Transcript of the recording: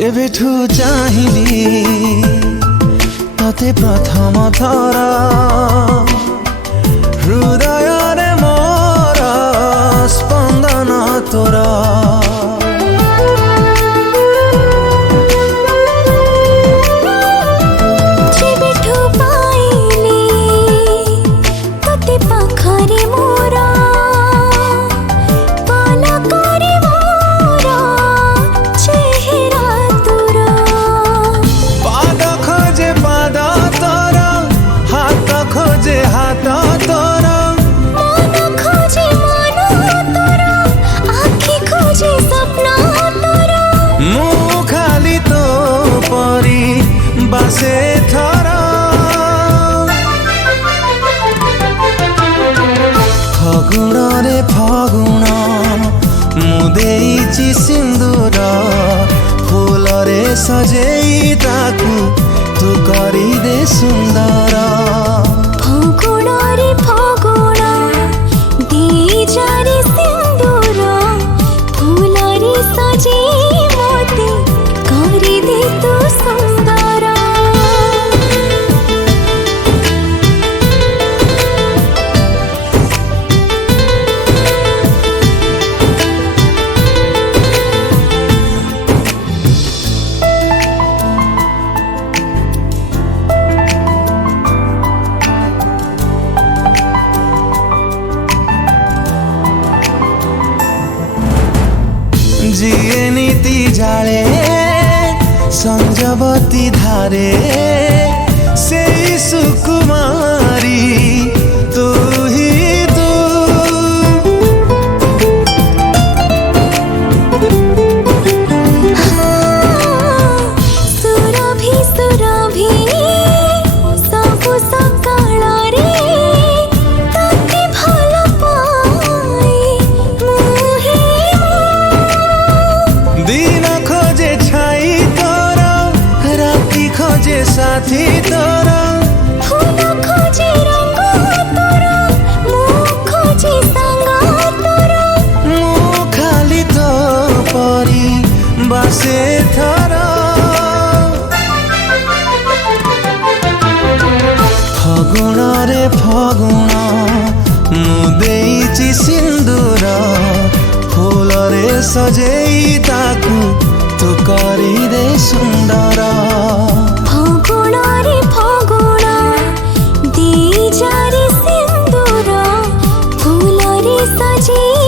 जेबेठू चाहिली तते प्रथम थर हृदय रे मोर स्पंदन तोर बासे थरा फगुण रे फगुण मुदेइची सिंदूर फूल रे सजेई ताकू तू करी दे सुंदर फगुण रे फगुण देइचा रे सिंदूर फूल रे सजेई मोते करी दे तू सुंदर जिए नीति जाले संजवती धारे से सुकुमारी तू ही तू सुरभि सुरभि सबु सकाळ रे तते भल पाए मुहे दिन खोजे छाई तोर राति खोजे साथी तोर फूल खोजे रंग तोर मुख खोजे संग तोर मु खाली तो परी बासे थर फगुण रे फगुण मुदेइची सिंदूर फूल रे सजेई ताकू तू करी दे सुंदर फगुण रे फगुण देइचा रे सिंदूर फूल रे सजेई